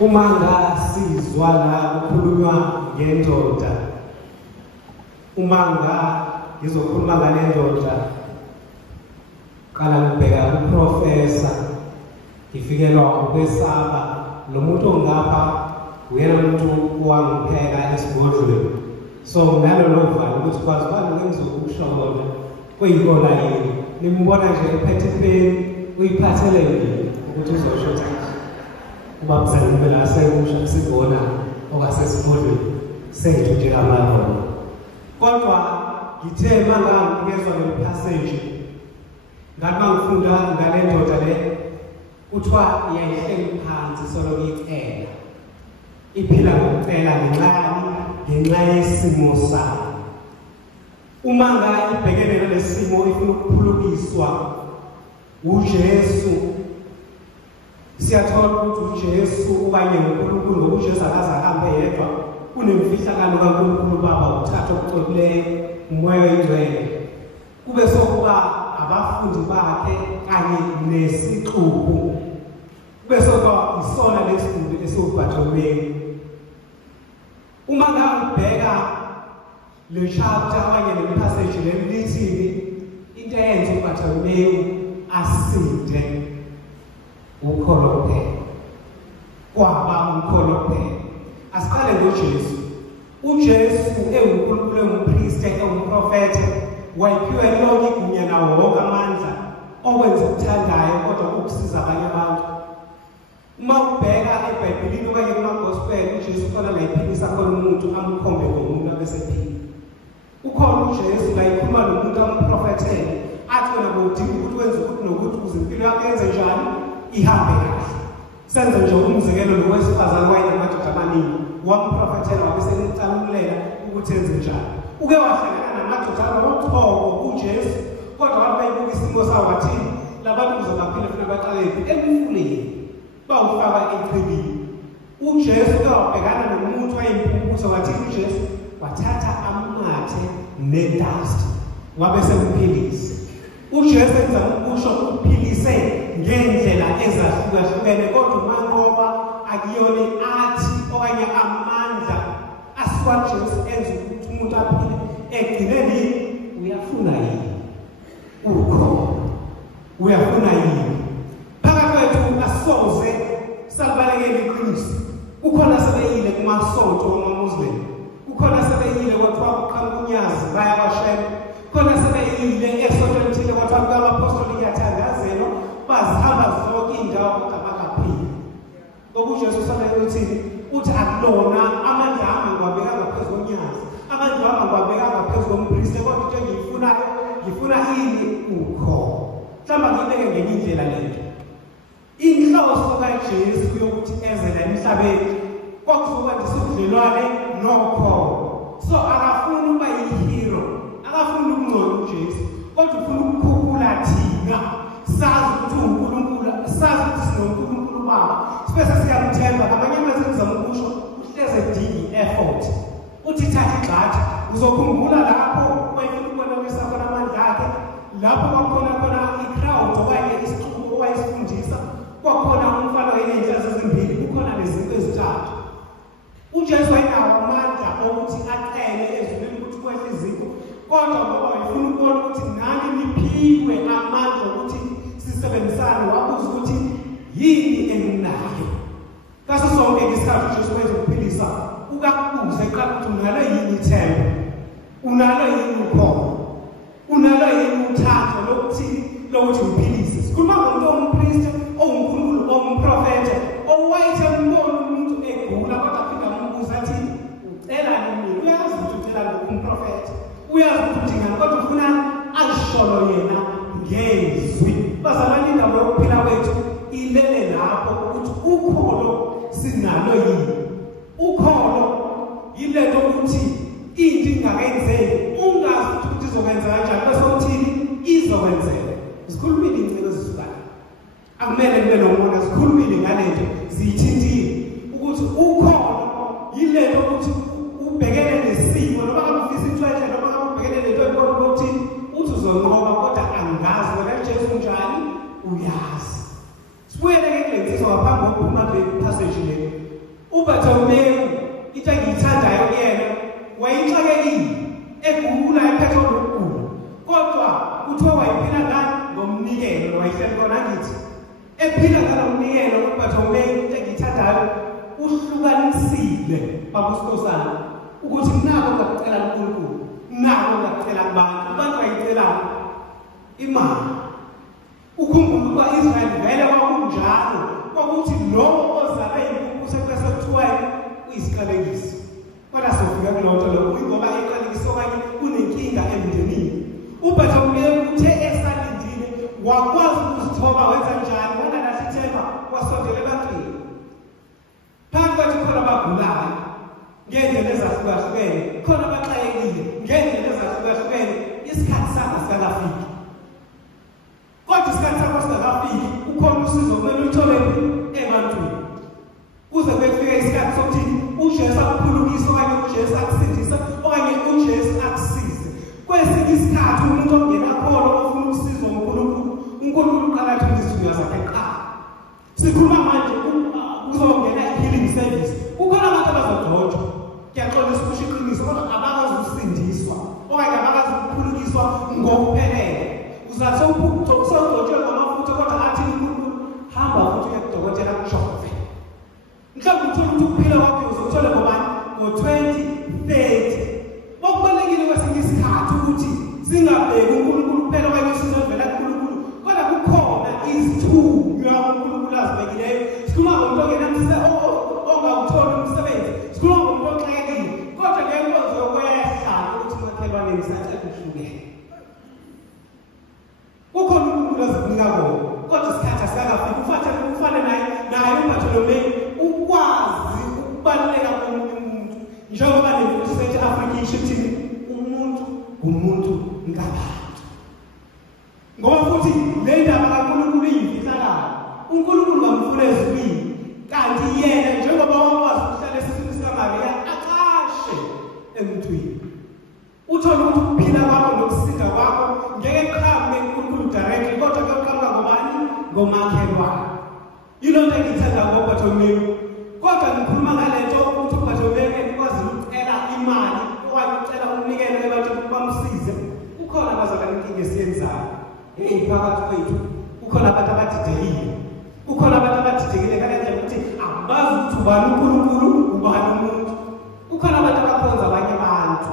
Uma ngasizwa la kukhulunywa ngendoda, uma ngizokhuluma ngale ndoda, qala ngibheka uprofesa, ngifikelwa ukwesaba, lo muntu ongapha uyena umuntu owangipheka esigodlweni. So ngalolo valo ukuthi kwazi bani ngizokusho kodwa kuyikola yini, nimbona nje ephethe ipeni uyiphatheleni ukuthi uzosho ubabuzane kumele asekusha sibona okasesigodlweni sethu njengamalolo. Kodwa ngithe manga ngezwa le passage ngathi ngifunda ngale ndoda le kuthiwa iyayihleli phansi solo icela, iphila ngokucela ngenxa yesimo sayo. Uma ibhekene nalesi simo ifuna ukuphulukiswa uJesu, siyathola ukuthi uJesu ukanye ngoNkulunkulu ngoba uJesu akaze ahambe yedwa, kunemfihlakalo kaNkulunkulu Baba uthatha okucolileyo umoya oyingcwele, kube sokuba abafundi bakhe kanye nesixuku, kube sokuba isona lesifunda esiwuBhartholomeyu. Uma ngabheka le chapter kanye le passage lelithi into eyenza uBhartholomeyu asinde ukholo kuphela, kwaba ukholo kuphela. Asiqale ngoJesu. uJesu enguNkulunkulu, engumpristi, engumprofethe, wayiphiwe lonke igunya nawo wonke amandla okwenza ukuthandayo kodwa ukusiza abanye abantu. Uma ubheka eBhayibhelini okanye kumaGospel, uJesu khona la iphilisa khona umuntu amkhombe ngomuntu abesephila. Ukhona uJesu la ikhuluma nomuntu amprofethele, athi wena bodinga ukuthi wenze ukuthi nokuthi ukuze impilo yakho yenze njani ihambe kahle. Senze nje umzekelo lo wesifazane wayinamadoda amaningi, wamprofethela wabesemcalulela ukuthi enze njani. Uke wahlangana namadoda anothoko uJesu, kodwa wabayibuka isimo sawo wathi labantu uzobaphila futhi baqalephi emfuleni bawufaka echibini. uJesu kawabhekana nomuntu wayimpumpuza, wathi uJesu wathatha amathe nedust wabesemphilisa. uJesu enza ukusho ukuphilise ngendlela ezahlukahlukene, kodwa umanqoba akuyona athi okanye amandla asikaJesu enza ukuthi umuntu aphile. Egcineni uyafuna yini ukhona? Uyafuna yini? Phakathi kwethu asoze sabalekela iqiniso. Kukhona sebeyile kumasonto wamaMuslim, kukhona sebeyile kwathiwa kuqhamukunyazi baya kwaShem, khona sebeyile esontweni elithile kwathiwa kukamapostoli kuyathandazelwa, bazihamba zonke iy'ndawo kodwa bakaphili. Ngoba uJesu uthi akulona amandla ami ngiwabekanga phezu konyazi, amandla ami ngiwabekanga phezu kompristi, kodwa into engiyifunayo ngifuna ini? Ukhona. Mhlawumbe ngiyibeke ngenye indlela lento. Inhloso kaJesu yokuthi eze la emhlabeni kwakuzoba nesibudlelwane nokholo. So akafuni ukuba yihero, akafuni ukungcola uJesu, kodwa ufuna ukukhuphula thina sazi ukuthi uNkulunkulu, sazi ukuthi sinoNkulunkulu Baba, sibese siyamthemba. Ngamanye amazwi engizama ukusho, uhleze edinga i-effort. Uthi thatha igxatha, uzokhumbula lapho wayefuna ukubonisa khona amandla akhe, lapho kwakhona i-crowd okanye isixuku owayesifundisa, kwakhona umfana wayeney'nhlanzi ezimbili, kukhona nezinto ezithathu. uJesu wayenawo amandla okuthi acele ezulwini ukuthi kwehle iziko, kodwa ngoba wayefuna ukubona ukuthi nani niphiwe amandla ukuthi sisebenzisane, wabuza ukuthi yini enginayo. Kaso sonke isikhathi uJesu wenza ukuphilisa ukakubuza eqala ukuthi unalo yini ithemba, unalo yini ukholo, unalo yini uthando lokuthi uphilise. Sikhuluma ngomuntu ongumpristi, ongumkhulunkulu, ongumprofethe, owayethe umbona umuntu egula kodwa aphinda ambuza athi ucela nini? Uyazi ukuthi ucela ngumprofethe, uyazi ukuthi udingani, kodwa ufuna ayisholo yena ngezwi. Bazalwane, indawo yokuphila kwethu ilele lapho ukuthi ukholo sinalo yini. Ukholo yilento ukuthi into ingakenzeki ungazi ukuthi izokwenza kanjani, bese uthini izokwenzeka. Sikhulumile iy'ngcebo ezisukayo, akumele kube nomona, sikhulumile ngale nto ziyithintile ukuthi ukholo yilento ukuthi ubhekene nesimo, noma ngabe ufisa inhlwehle, noma ngabe ubhekene nento ebona ukuthi uthi uzonqoba, kodwa angazi wena uJesu njani uyazi. Sibuyele ke kule nsizwa ngaphambi kokuphuma kule passage le. uBartholomewu into engiyithandayo kuyena wayixakekile egula ephethe lokugula kodwa kuthiwa wayiphila ngani ngomnikelo wayihleli kona ngithi ephila ngomnikelo uBartholomewu into engiyithandayo uhlukanisile babuSkhosana ukuthi nako ngakucela uNkulunkulu nako ngakucela abantu bayicela imali ukhumbula ukuba Israyeli vele kwakunjalo kwakuthi lo ozalwe inkunkulu sekwese kuthiwa uyisiqalekiso kodwa sofika kulonto lo ngoba iqalekiso okanye kunenkinga emndenini uBartholomewu uthe esalindile wakwazi ukuzithoba wenza njani wena lahlithemba wasondela ebantwini phambi kwethu khona abagulayo ngendlela ezahlukahlukene khona abaxayekile ngendlela ezahlukahlukene isikhathi sakho sikafiki kodwa isikhathi sakho sikafiki ukhona usizo kumele uthole ebantwini kuze kufike isikhathi sokuthi uJesu akuphulukise okanye uJesu akusindise okanye uJesu akusize kwesinye isikhathi umuntu ongena khona ofuna ukusizwa nguNkulunkulu uNkulunkulu uqala athi izithunywa zakhe qala sikhuluma manje uzongena i-healing service kukhona abantu abazogcotshwa kuyaxolisa ukusho iqiniso kodwa abakazi ukusindiswa okanye abakazi ukuphulukiswa ngokuphelele uzathi usogcotshwe ngamafutha kodwa athi uNkulunkulu hamba futhi uye kudokotela kushove mhlawumbe uthola ukuthi ukuphila kwakho uzothole ngobani ngo-2030 okubalulekile kwesinye isikhathi ukuthi singabheki uNkulunkulu kuphela okanye sizovela kuNkulunkulu kodwa kukhona izithunywa uNkulunkulu azibekileyo sikhuluma ngomuntu ongawutholi umsebenzi sikhuluma ngomuntu oxakekile kodwa ngenkozo yokwehla ukuthi umakhelwane sathi ekuhlukene kukhona uNkulunkulu azinika kona kodwa isikhathi asikafiki ufane naye uBartholomewu ukwazi ukubaluleka komunye umuntu njengoba nemfundo Afrika isho ukuthi umuntu ngumuntu ngabantu ngoba futhi le ndaba kaNkulunkulu iyimfihlakalo uNkulunkulu ngamfuna ezulwini kanti yena njengoba wakwazi ukuhlala esiswini sikaMariya aqashe emntwini uthola ukuthi ukuphila kwakho nokusinda kwakho ngeke kuqhamuke kuNkulunkulu directly kodwa kuqhamuka ngobani ngomakhelwane yilo nto engiyithanda ngoBartholomewu kodwa ngikhuluma ngalento ukuthi uBartholomewu ekwazi ukucela imali okanye ucela umnikelo ebantwini bamsize kukhona abazalwane inkinga esiyenzayo phakathi kwethu kukhona abantu abadidekile kukhona abantu abadidekile kanjalo ukuthi abazi ukuthi ubani uNkulunkulu ubani umuntu kukhona abantu abakhonza abanye abantu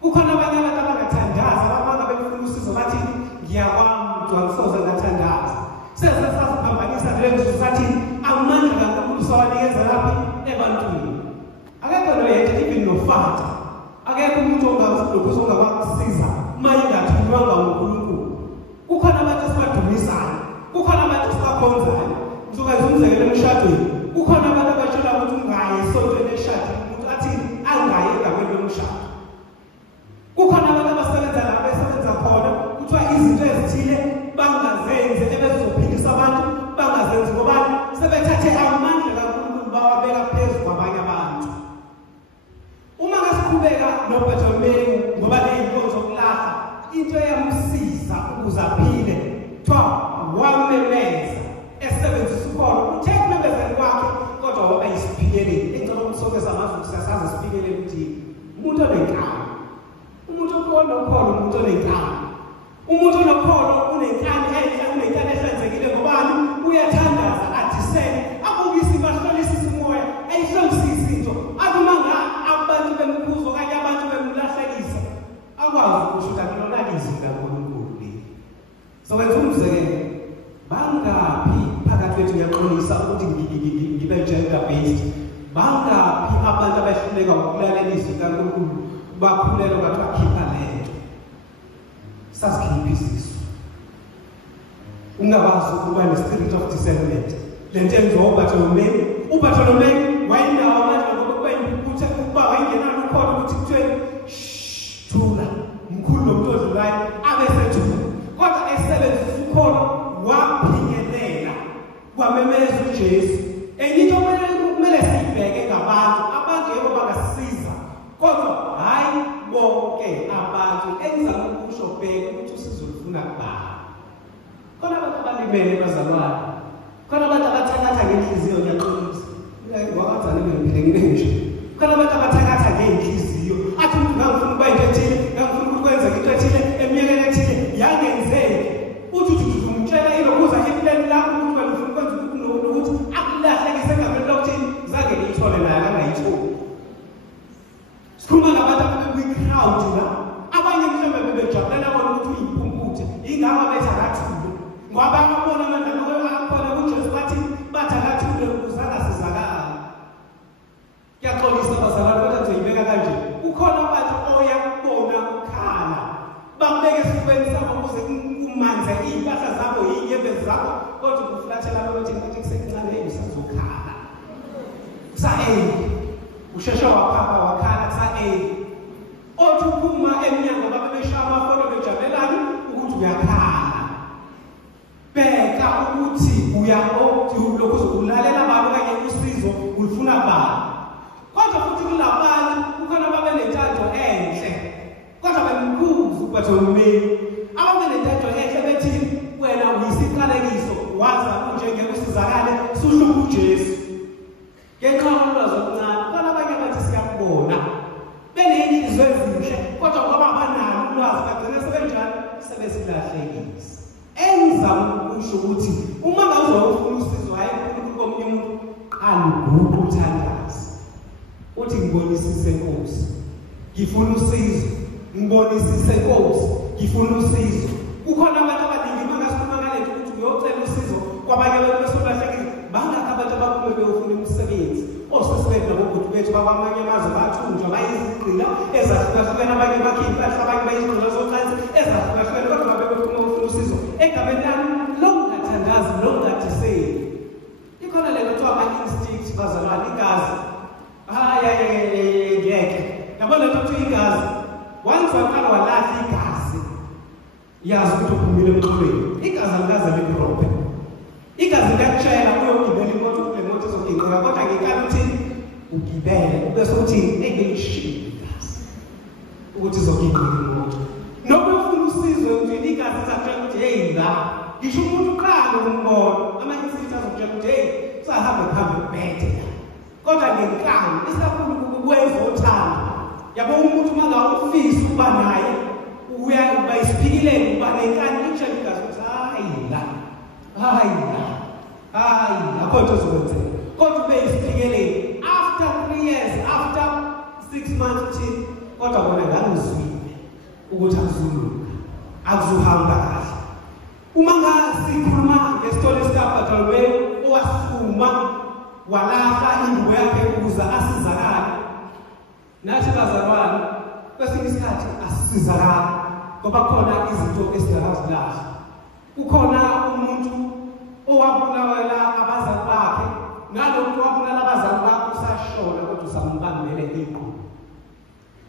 kukhona abanye abantu abangathandaza abanga befuna usizo bathi ngiyakwamntu angisoze ngathandaza sesasiphambanisa lezo sathi amandla kaNkulunkulu sawanikeza lapha ebantwini akekho lo yethu even nofata akekho umuntu ongazilokhu ongakusiza mayingathunywa nguNkulunkulu kukhona abantu esibadumisayo kukhona abantu esibakhonzayo ngizokwenza umzekelo emshadweni kukhona abantu abatshela ukuthi ungayi esontweni eshadini umuntu athi angayi egameni lomshado kukhona abantu abasebenza lapha besebenza khona kuthiwa izinto ezithile bangazenzi ebezophilisa abantu bangazenzi ngoba sebethathe amandla kaNkulunkulu bawabeka phezu kwabanye abantu uma ngasiqhubeka noBartholomewu ngoba leyinkonzo zokulapha into eyamsiza ukuze aphile kuthiwa wamemeza esebenzisa ukhono uthe kumemezeni kwakhe kodwa waba yisiphileli engcono umsokeza amazulu siyasazi isiphileli ukuthi umuntu onenkani umuntu onokholo umuntu onenkani umuntu onokholo unenkani unenkani ehlanzekile ngobani uyathandaza athisele akubisi bahlolisisa umoya ayihlolisisa into akumanga abantu bemkhuzo kanye abantu bemlahlekisa akwazi ukushuta kulona izwi kaNkulunkulu sokwenza umzekelo bangaphi phakathi kwethu ngiyaxolisa ukuthi ngibe gender based bangaphi abantu abahluleka ukulalela izwi kaNkulunkulu bakhulelwa bathi bakhipha lento sasikhipha isisu ungabazi ukuba ne-spirit of discernment lento enziwa uBartholomewu wayenawo amandla ngoba kuyimphutha ukuba wayengenalo ukhona ukuthi kuthweni thula mkhulu nomuntu odlulayo abesethula kodwa esebenzisa ukhona waphingelela kwamemeza uJesu enye into kumele siyibheke ngabantu yebo bangasisiza kodwa hayi bonke abantu engizama ukusho bheka ukuthi usizo lufuna kubani khona abantu abalimele bazalwane khona abantu abathatha ngenhliziyo ngiyaxolisa wakazana nje khona abantu abathakatha ngeenhliziyo athi umuntu ngangifuna ukuba into ethile ngangifuna ukwenza into ethile eminyakeni ethile yangenzeki uthi umtshela ilokuza eplan lakho ukuthi wena ufuna ukwenza ukuthi akulahlekise ngamanye lokuthini zange ngiyithole naye angayitholi sikhuluma ngabantu ababe-crowd la abanye mhlawumbe bebejabulela bona ukuthi uyimpumputhe ingakho bethakathule ngoba babona amandla akhona kujesu bathi akathule uzange asizakala kuyaxolisa bazalwane kodwa ngizoyibeka kanje ukhona abantu oya kubona ukhala bakubeke esifubeni sabo ukuze umanze iy'mpahla zabo yiy'nyembezi zakho kodwa ukufulathela babethi ngathi kusekuncane usazokhala kusa-8 usheshe waphapha wakhala kusa-8 othi uphuma emnyango babebeshaya amafoni bejabulelani ukuthi uyakhala bheka ukuthi lokhu ulalela abantu okanye usizo ulufuna bani kodwa futhi kulabantu kukhona babenentanto enhle kodwa bemkhuzu bathomeni ababenentanto enhle bethi wena uyisiqalekiso waza njengeke usizakale susho uJesu ngenxa yolwazi oluncane kukhona abanye bathi siyakubona beney'nhliziyo ezinhle kodwa ngoba abanalo ulwazi bagcine sebenjani sebesilahlekisa enza ukusho ukuthi uma ngabe ufuna usizo hayi uNkulunkulu komunye umuntu aluguqu uthandaze uthi ngibonisise Nkosi ngifuna usizo ngibonisise Nkosi ngifuna usizo kukhona abantu abaningi mangasikhuluma ngalento ukuthi uyocela usizo kwabanye abantu besolahlekile bangakho abantu abaphume beyofuna umsebenzi osesibenza ngokuthi bethu bakwamanye amazwe bathunjwa bayizigqila ezahlukahlukene abanye bakhe impahla abanye bayizigqila zocansi ezahlukahlukene kodwa babefuna ukufuna usizo egameni lami lokungathandazi lokungadiseli ikhona le nto kuthiwa ama-instinct bazalwane igazi ngeke yabona lento kuthiwa igazi once waqala walahla igazi yazi ukuthi uphumile emxolweni igazi alikaze liprobhe igazi liyakutshela uyogibela imoto kule moto ezoginqika kodwa ngekani uthini ugibele bese uthini engeyishile igazi ukuthi izoginqika imoto noma ufuna usizo ukuthi igazi izakutshela ukuthi hey la ngisho umuntu uqala umbona amanye isithi azokutshela ukuthi hey usahamba phambi kubethe kodwa ngenkani isakhulu ukwenza uthando yabo umuntu uma ngabe ufisa ukuba naye uba isiphikileni uba nenkani ikutshela igazi ukuthi hayi akho nto zokwenzeka kodwa ube isiphikileni after 3 years after 6 months uthini kodwa bona ngangizwile ukuthi akuzuhamba kahle uma ngasikhuluma ngesitolo esikaBartholomew owasifuma walahla ingubo yakhe ukuze asizakale nathi bazalwane kwesinye isikhathi asisizakale ngoba khona izinto esingakazilahla kukhona umuntu owabulawela abazali bakhe nalomuntu owabulala abazali bakhe usashona kodwa usambambele iqhwa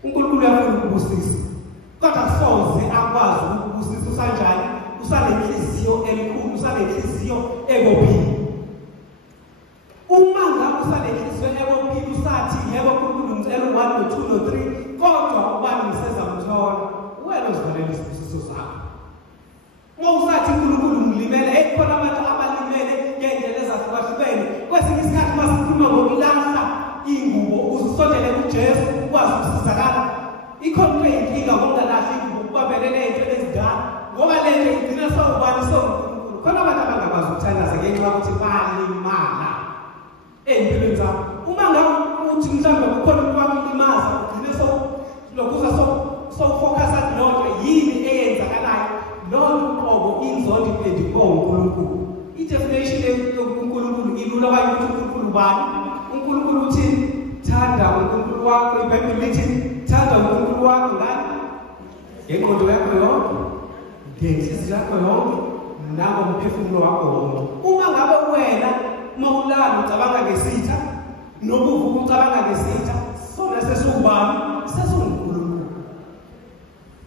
uNkulunkulu uyafuna ukubusisa kodwa soze akwazi ukubusisa usanjani usanenhliziyo enkulu usanenhliziyo ebophile uma ngabe usanenhliziyo ebophile usathi yebo uNkulunkulu ngicela 1 no 2 no 3 kodwa ubani ngisezamthola wena uzivalela isibusiso sakho uma usathi uNkulunkulu ngilimele ekhona abantu abalimele ngendlela ezahlukahlukene kwesinye isikhathi masikhuluma ngokulahla ingubo uzisondele kuJesu ukwazi ukusizakala ikhona inkinga ngokungalahli ingubo kubabelele ey'ntweni ezindala ngoba le nto igcina sawubani soNkulunkulu khona abantu abangakwazi ukuthandaza ngenxa yokuthi balimala ey'mpilweni zabo uma ngabe uthi mhlawumbe kukhona ukulimaza ugcine lokuza sowufokhasa leyo nto yini eyenzakalayo loyo uqobo inzondo iphendi uNkulunkulu i-definition yoNkulunkulu ilula kwaye ukuthi uNkulunkulu bani uNkulunkulu uthini thanda uNkulunkulu wakho iBhayibheli lithi thanda uNkulunkulu wakho ngani ngengqondo yakho yonke ngenhliziyo yakho yonke nangomphefumulo wakho wonke uma ngabe wena mawulala ucabanga ngesitha nokuvuka ucabanga ngesitha sona sesiwubani sesiwuNkulunkulu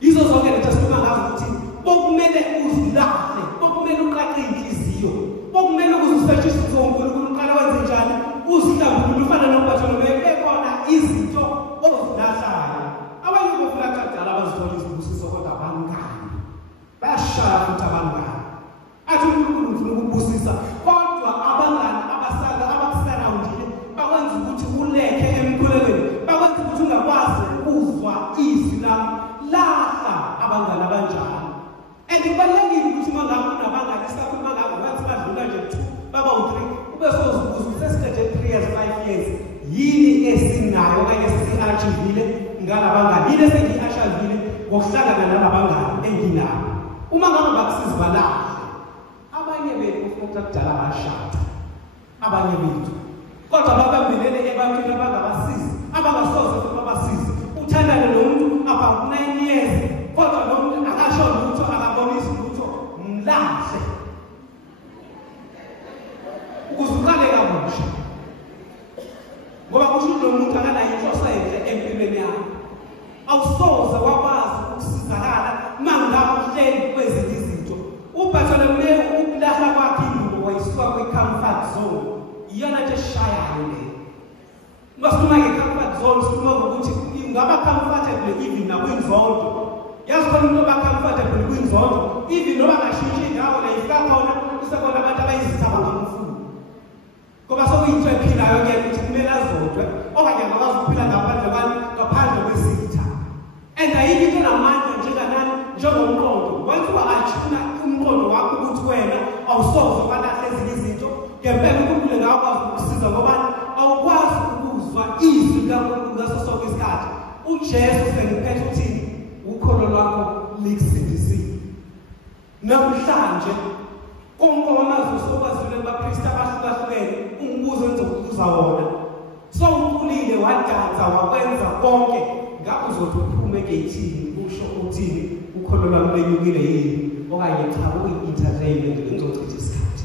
yizo zonke lento sikhuluma ngazo ukuthi bokumele uzilahle bokumele uqaqe inhliziyo bokumele uzisetshiswe uNkulunkulu uqala wenze njani uzihlambulule ufana noBartholomew ekhona izinto ozilahlayo abanye bafuna kudala abazithola izibusiso kodwa abangani bayashaya futhi abangani athi uNkulunkulu ufuna ukubusisa kodwa abangani abakusala undile bakwenza ukuthi uleke ngiyachivile ngalabangani yile sengihashavile ngokuhlangana nalabangani enginabo uma ngabe bakusiza balapha abanye bethu ufuna ukudala abashada abanye bethu kodwa babambelele ebantwini abangabasizi abangasoze babasize uthandane nomuntu apha ku9 years kodwa lo muntu akasho lutho akabonisi lutho mlahle ukuzuqale kabusha ngoba kusho lo muntu akanayo inhloso enhle empilweni yakhe awusoze wakwazi ukusizakala mangabe uhleli kwezinye izinto uBartholomew ukulahla kwakhe indubo wayisuka kwi-comfort zone iyona nje eshayayo le masikhuluma nge-comfort zone sikhuluma ngokuthi ingaba comfortable even nakwinzondo yazi khona umuntu oba-comfortable kwinzondo even noba ngashintsha indawo la ifika khona kusekhona abantu abayizithaba ngamfundo ngoba sokuyinto ephilayo-ke ukuthi kumele azodwe okanye angakwazi ukuphila ngaphandle kwesitha and ayikho into namandla njenganani njengomqondo wenziwa ajuna umqondo wakho ukuthi wena awusoze walahle ezinye izinto ngempela uNkulunkulu ngakwazi ukusiza ngoba awukwazi ukuzwa izwi likaNkulunkulu ngaso sonke isikhathi uJesu sengiphethe uthini ukholo lwakho likusindisile namhlanje konke amazwi sokwazile kubapriest abahlukahlukene umbuzo engizokubuza wona sowukhulile wadansa wakwenza konke ngabe uzothi uphume egeyithini usho uthini ukholo lwami lenyukile yini okanye cha kuyi-entertainment ngizochitha isikhathi